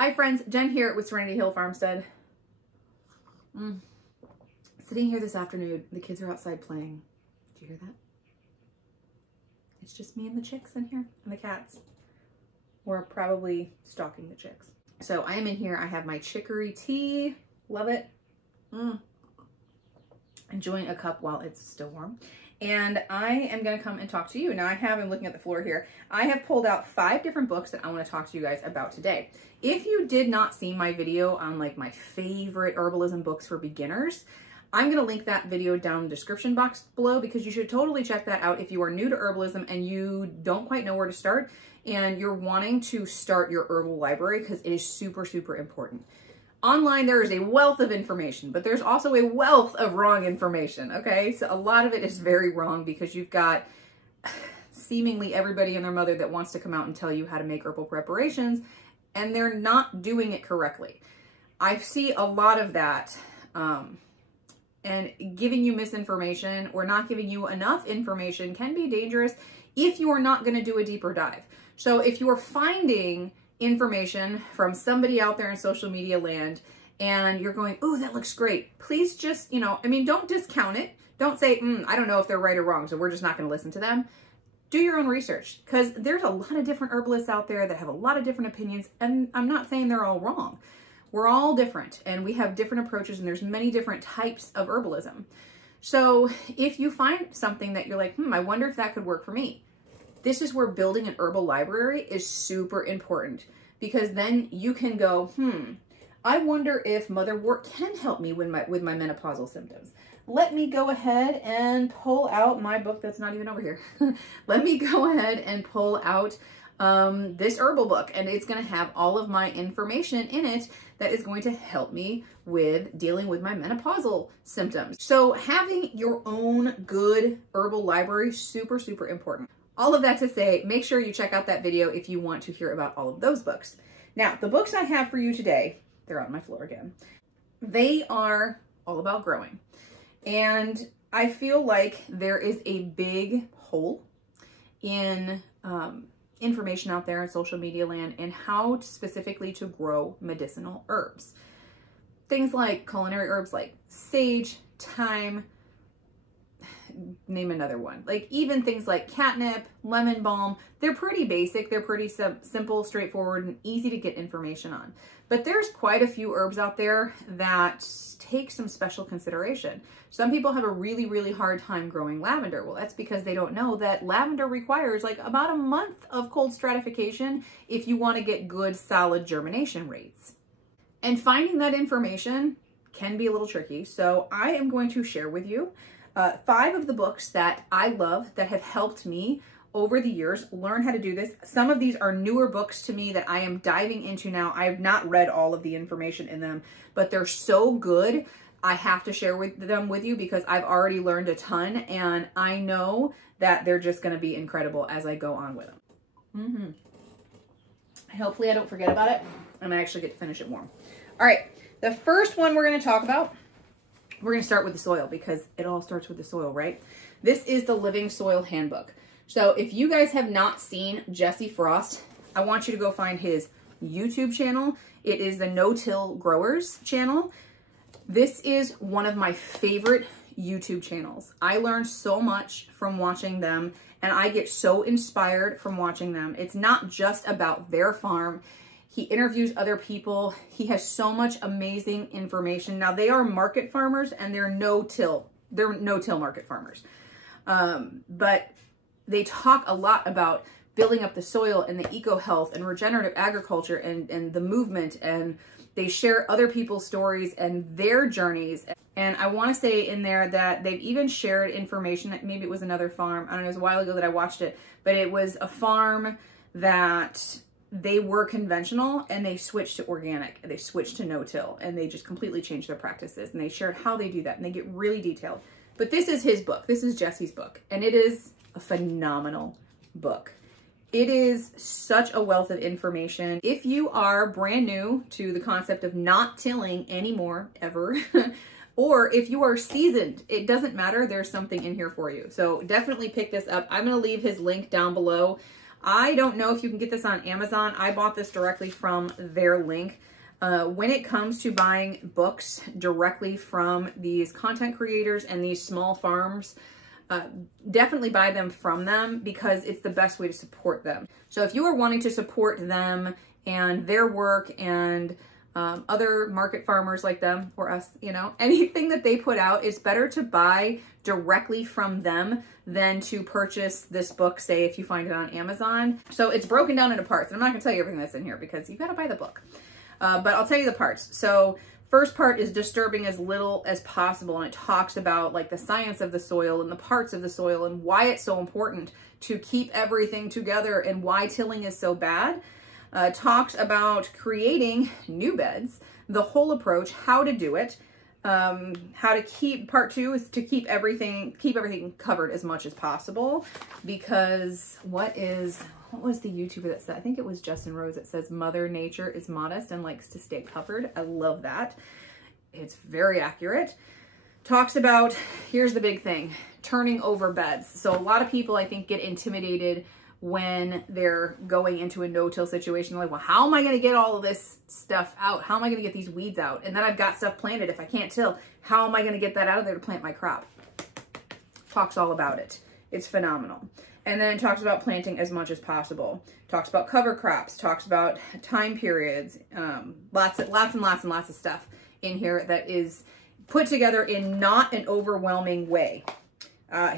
Hi friends, Jen here with Serenity Hill Farmstead. Sitting here this afternoon, the kids are outside playing. Did you hear that? It's just me and the chicks in here and the cats. We're probably stalking the chicks. So I am in here, I have my chicory tea, love it. Enjoying a cup while it's still warm. And I am gonna come and talk to you. Now I'm looking at the floor here. I have pulled out 5 different books that I wanna talk to you guys about today. If you did not see my video on like my favorite herbalism books for beginners, I'm gonna link that video down in the description box below because you should totally check that out if you are new to herbalism and you don't quite know where to start and you're wanting to start your herbal library because it is super, super important. Online, there is a wealth of information, but there's also a wealth of wrong information, okay? So a lot of it is very wrong because you've got seemingly everybody and their mother that wants to come out and tell you how to make herbal preparations, and they're not doing it correctly. I see a lot of that, and giving you misinformation or not giving you enough information can be dangerous if you are not gonna do a deeper dive. So if you are finding information from somebody out there in social media land and you're going, oh, that looks great. Please just, don't discount it. Don't say, I don't know if they're right or wrong, so we're just not going to listen to them. Do your own research because there's a lot of different herbalists out there that have a lot of different opinions, and I'm not saying they're all wrong. We're all different and we have different approaches, and there's many different types of herbalism. So if you find something that you're like, I wonder if that could work for me, this is where building an herbal library is super important because then you can go, I wonder if motherwort can help me with my menopausal symptoms. Let me go ahead and pull out my book that's not even over here. Let me go ahead and pull out this herbal book, and it's going to have all of my information in it that is going to help me with dealing with my menopausal symptoms. So having your own good herbal library, super, super important. All of that to say, make sure you check out that video if you want to hear about all of those books. Now, the books I have for you today, they're on my floor again. They are all about growing. And I feel like there is a big hole in information out there in social media land and how specifically to grow medicinal herbs. Things like culinary herbs like sage, thyme, name another one. Like even things like catnip, lemon balm, they're pretty basic. They're pretty simple, straightforward, and easy to get information on. But there's quite a few herbs out there that take some special consideration. Some people have a really, really hard time growing lavender. Well, that's because they don't know that lavender requires like about a month of cold stratification if you want to get good, solid germination rates. And finding that information can be a little tricky. So I am going to share with you 5 of the books that I love that have helped me over the years learn how to do this. Some of these are newer books to me that I am diving into now. I have not read all of the information in them, but they're so good. I have to share them with you because I've already learned a ton, and I know that they're just going to be incredible as I go on with them. Hopefully I don't forget about it and I actually get to finish it warm. All right, the first one we're going to talk about, we're going to start with the soil because it all starts with the soil, right? This is the Living Soil Handbook. So if you guys have not seen Jesse Frost, I want you to go find his YouTube channel. It is the No-Till Growers channel. This is one of my favorite YouTube channels. I learn so much from watching them, and I get so inspired from watching them. It's not just about their farm. He interviews other people. He has so much amazing information. Now they are market farmers and they're no-till market farmers. But they talk a lot about building up the soil and the eco-health and regenerative agriculture and the movement, and they share other people's stories and their journeys. And I want to say in there that they've even shared information that maybe it was another farm. I don't know, it was a while ago that I watched it, but it was a farm that they were conventional and they switched to organic. They switched to no-till and they just completely changed their practices, and they shared how they do that, and they get really detailed. But this is his book. This is Jesse's book, and it is a phenomenal book. It is such a wealth of information. If you are brand new to the concept of not tilling anymore, ever, or if you are seasoned, it doesn't matter. There's something in here for you. So definitely pick this up. I'm going to leave his link down below. I don't know if you can get this on Amazon. I bought this directly from their link. When it comes to buying books directly from these content creators and these small farms, definitely buy them from them because it's the best way to support them. So if you are wanting to support them and their work and other market farmers like them or us, you know, anything that they put out, it's better to buy directly from them than to purchase this book, say, if you find it on Amazon. So it's broken down into parts. And I'm not gonna tell you everything that's in here because you gotta buy the book. But I'll tell you the parts. So first part is disturbing as little as possible. And it talks about like the science of the soil and the parts of the soil and why it's so important to keep everything together and why tilling is so bad. Talks about creating new beds, the whole approach, how to do it, how to keep, part two is to keep everything covered as much as possible, because what was the YouTuber that said, I think it was Justin Rose, that says Mother Nature is modest and likes to stay covered. I love that. It's very accurate. Talks about, here's the big thing, turning over beds. So a lot of people, I think, get intimidated when they're going into a no-till situation. They're like, well, how am I going to get all of this stuff out? How am I going to get these weeds out? And then I've got stuff planted. If I can't till, how am I going to get that out of there to plant my crop? Talks all about it. It's phenomenal. And then it talks about planting as much as possible. Talks about cover crops. Talks about time periods. Lots and lots of stuff in here that is put together in not an overwhelming way.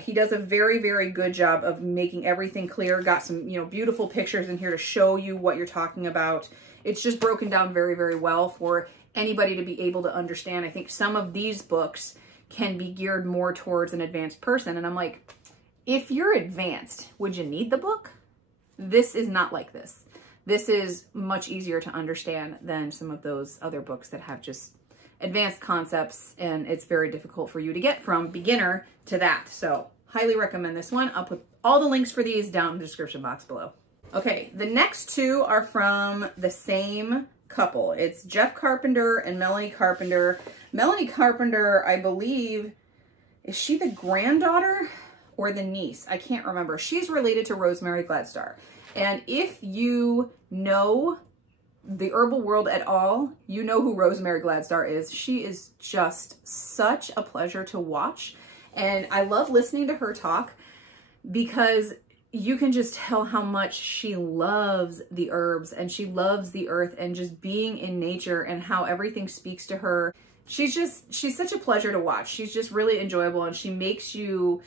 He does a very, very good job of making everything clear. Got some, you know, beautiful pictures in here to show you what you're talking about. It's just broken down very, very well for anybody to be able to understand. I think some of these books can be geared more towards an advanced person. And I'm like, if you're advanced, would you need the book? This is not like this. This is much easier to understand than some of those other books that have just advanced concepts, and it's very difficult for you to get from beginner to that. So highly recommend this one. I'll put all the links for these down in the description box below. Okay, the next two are from the same couple. It's Jeff Carpenter and Melanie Carpenter. Melanie Carpenter, I believe, is she the granddaughter or the niece? I can't remember. She's related to Rosemary Gladstar. And if you know the herbal world at all, you know who Rosemary Gladstar is. She is just such a pleasure to watch. And I love listening to her talk because you can just tell how much she loves the herbs and she loves the earth and just being in nature and how everything speaks to her. She's such a pleasure to watch. She's just really enjoyable, and she makes you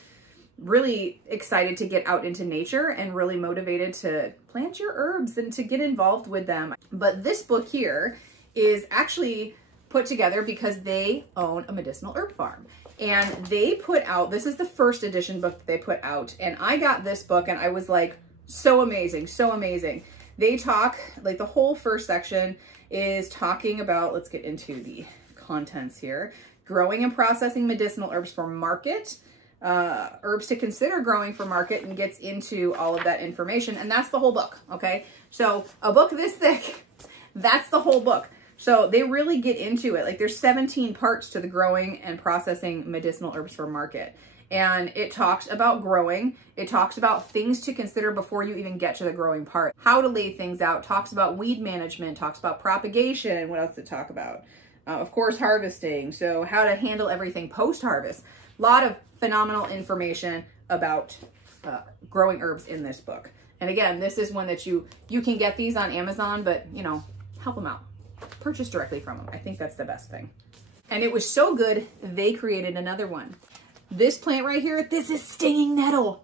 really excited to get out into nature and really motivated to plant your herbs and to get involved with them. But this book here is actually put together because they own a medicinal herb farm. And they put out, this is the first edition book that they put out. And I got this book and I was like, so amazing, so amazing. They talk, like the whole first section is talking about, let's get into the contents here. Growing and processing medicinal herbs for market. Herbs to consider growing for market, and gets into all of that information. And that's the whole book, okay? So a book this thick, that's the whole book. So they really get into it. Like there's 17 parts to the growing and processing medicinal herbs for market. And it talks about growing. It talks about things to consider before you even get to the growing part. How to lay things out. Talks about weed management. Talks about propagation. What else to talk about? Of course, harvesting. So how to handle everything post-harvest. A lot of phenomenal information about growing herbs in this book. And again, this is one that you can get these on Amazon, but you know, help them out. Purchase directly from them. I think that's the best thing. And it was so good, they created another one. This plant right here, this is stinging nettle.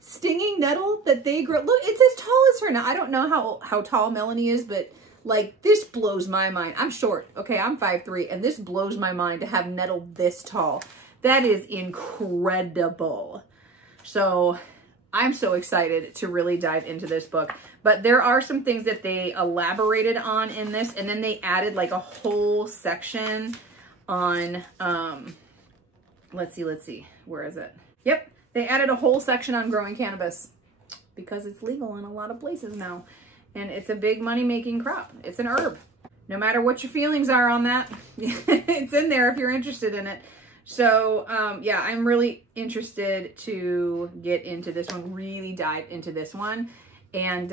Stinging nettle that they grow. Look, it's as tall as her. Now, I don't know how tall Melanie is, but like this blows my mind. I'm short, okay? I'm 5'3", and this blows my mind to have nettle this tall. That is incredible. So I'm so excited to really dive into this book. But there are some things that they elaborated on in this, and then they added like a whole section on, let's see, where is it? Yep, they added a whole section on growing cannabis because it's legal in a lot of places now. And it's a big money-making crop. It's an herb. No matter what your feelings are on that, it's in there if you're interested in it. So yeah, I'm really interested to get into this one, really dive into this one and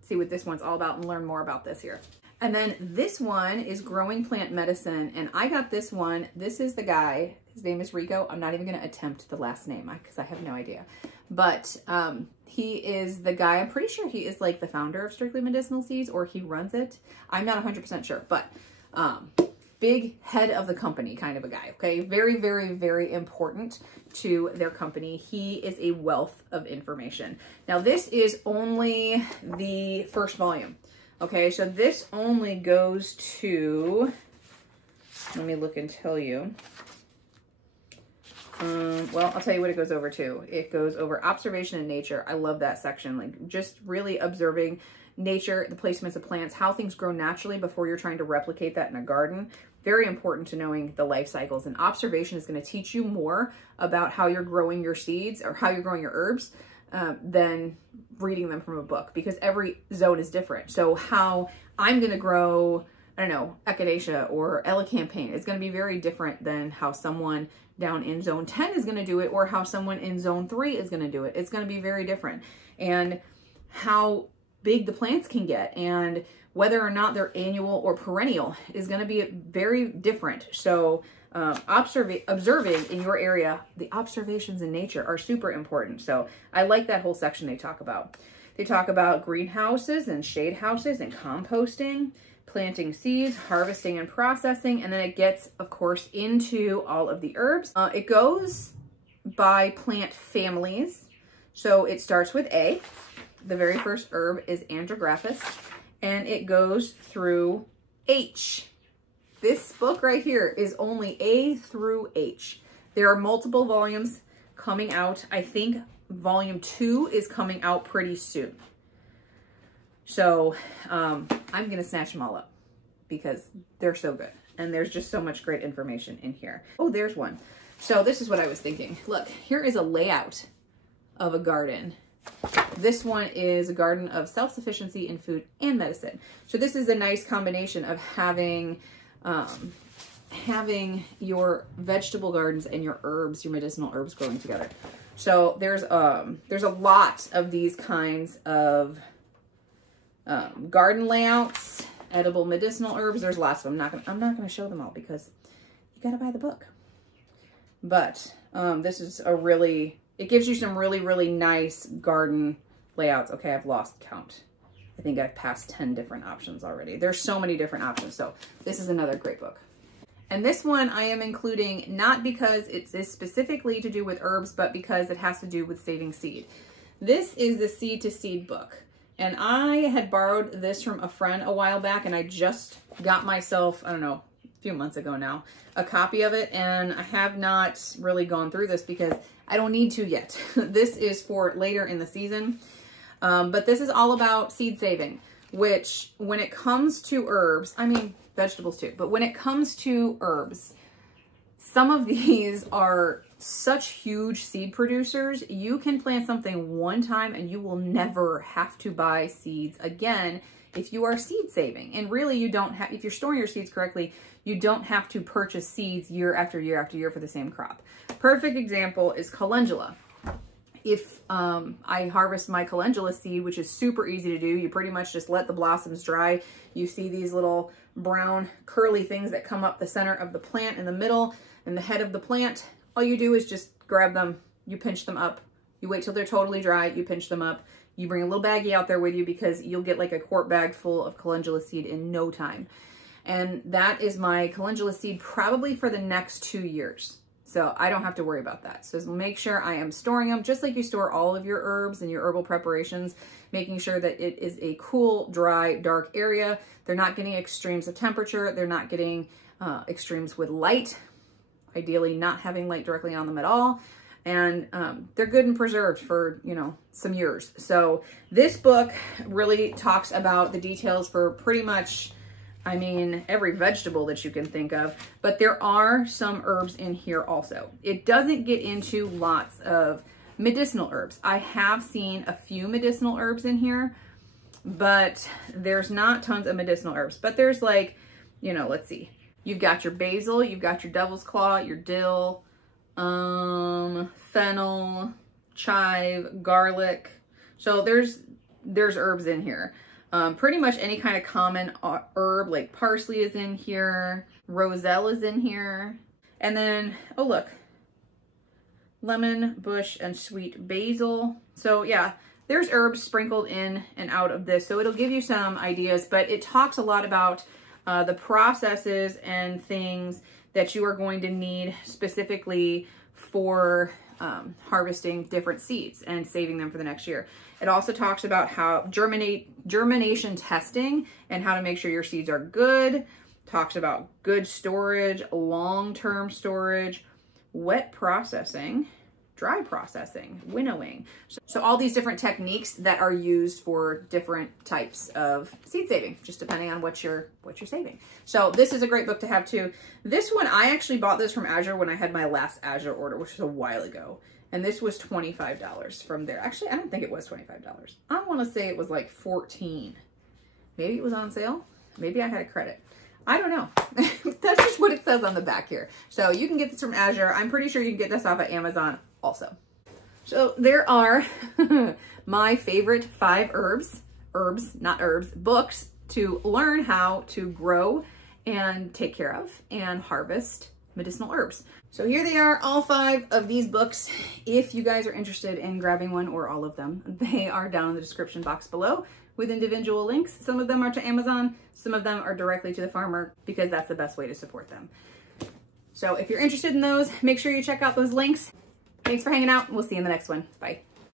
see what this one's all about and learn more about this here. And then this one is Growing Plant Medicine. And I got this one. This is the guy. His name is Rico. I'm not even going to attempt the last name because I have no idea. But he is the guy. I'm pretty sure he is like the founder of Strictly Medicinal Seeds, or he runs it. I'm not 100% sure, but big head of the company kind of a guy. Okay. Very, very, very important to their company. He is a wealth of information. Now this is only the first volume. Okay, so this only goes to, let me look and tell you. Well, I'll tell you what it goes over to. It goes over observation in nature. I love that section, like just really observing nature, the placements of plants, how things grow naturally before you're trying to replicate that in a garden. Very important to knowing the life cycles, and observation is going to teach you more about how you're growing your seeds or how you're growing your herbs than reading them from a book, because every zone is different. So how I'm going to grow, I don't know, echinacea or elecampane is going to be very different than how someone down in zone 10 is going to do it, or how someone in zone 3 is going to do it. It's going to be very different. And how big the plants can get and whether or not they're annual or perennial is going to be very different. So observing in your area, the observations in nature are super important. So I like that whole section they talk about. They talk about greenhouses and shade houses and composting, planting seeds, harvesting and processing. And then it gets, of course, into all of the herbs. It goes by plant families. So it starts with A. The very first herb is Andrographis, and it goes through H. This book right here is only A through H. There are multiple volumes coming out. I think volume 2 is coming out pretty soon. So I'm going to snatch them all up because they're so good. And there's just so much great information in here. Oh, there's one. So this is what I was thinking. Look, here is a layout of a garden. This one is a garden of self-sufficiency in food and medicine. So this is a nice combination of having your vegetable gardens and your herbs, your medicinal herbs growing together. So there's a lot of these kinds of garden layouts, edible medicinal herbs. There's lots of them. I'm not gonna show them all because you gotta buy the book. But this is it gives you some really, really nice garden layouts. Okay, I've lost count. I think I've passed 10 different options already. There's so many different options. So this is another great book. And this one I am including not because it is specifically to do with herbs, but because it has to do with saving seed. This is the Seed to Seed book. And I had borrowed this from a friend a while back, and I just got myself, I don't know, a few months ago now, a copy of it. And I have not really gone through this because I don't need to yet. This is for later in the season. But this is all about seed saving, which when it comes to herbs, I mean, vegetables too, but when it comes to herbs, some of these are such huge seed producers. You can plant something one time and you will never have to buy seeds again if you are seed saving. And really you don't have, if you're storing your seeds correctly, you don't have to purchase seeds year after year after year for the same crop. Perfect example is calendula. If I harvest my calendula seed, which is super easy to do, you pretty much just let the blossoms dry. You see these little brown curly things that come up the center of the plant in the middle and the head of the plant. All you do is just grab them, you pinch them up, you wait till they're totally dry, you pinch them up, you bring a little baggie out there with you because you'll get like a quart bag full of calendula seed in no time. And that is my calendula seed probably for the next 2 years. So I don't have to worry about that. So make sure I am storing them just like you store all of your herbs and your herbal preparations, making sure that it is a cool, dry, dark area. They're not getting extremes of temperature. They're not getting extremes with light, ideally not having light directly on them at all. And they're good and preserved for, you know, some years. So this book really talks about the details for pretty much, I mean, every vegetable that you can think of, but there are some herbs in here also. It doesn't get into lots of medicinal herbs. I have seen a few medicinal herbs in here, but there's not tons of medicinal herbs. But there's like, you know, let's see, You've got your basil, you've got your devil's claw, your dill, fennel, chive, garlic. So there's herbs in here. Pretty much any kind of common herb, like parsley is in here, roselle is in here. And then, oh look, lemon, bush, and sweet basil. So yeah, there's herbs sprinkled in and out of this. So it'll give you some ideas, but it talks a lot about the processes and things that you are going to need specifically for harvesting different seeds and saving them for the next year. It also talks about how germination testing and how to make sure your seeds are good. Talks about good storage, long-term storage, wet processing, dry processing, winnowing. So all these different techniques that are used for different types of seed saving, just depending on what you're saving. So this is a great book to have too. This one, I actually bought this from Azure when I had my last Azure order, which was a while ago. And this was $25 from there. Actually, I don't think it was $25. I want to say it was like $14. Maybe it was on sale. Maybe I had a credit. I don't know. That's just what it says on the back here. So you can get this from Azure. I'm pretty sure you can get this off of Amazon also. So there are my favorite 5 books to learn how to grow and take care of and harvest medicinal herbs. So here they are, all 5 of these books. If you guys are interested in grabbing one or all of them, they are down in the description box below with individual links. Some of them are to Amazon, some of them are directly to the farmer because that's the best way to support them. So if you're interested in those, make sure you check out those links. Thanks for hanging out. We'll see you in the next one. Bye.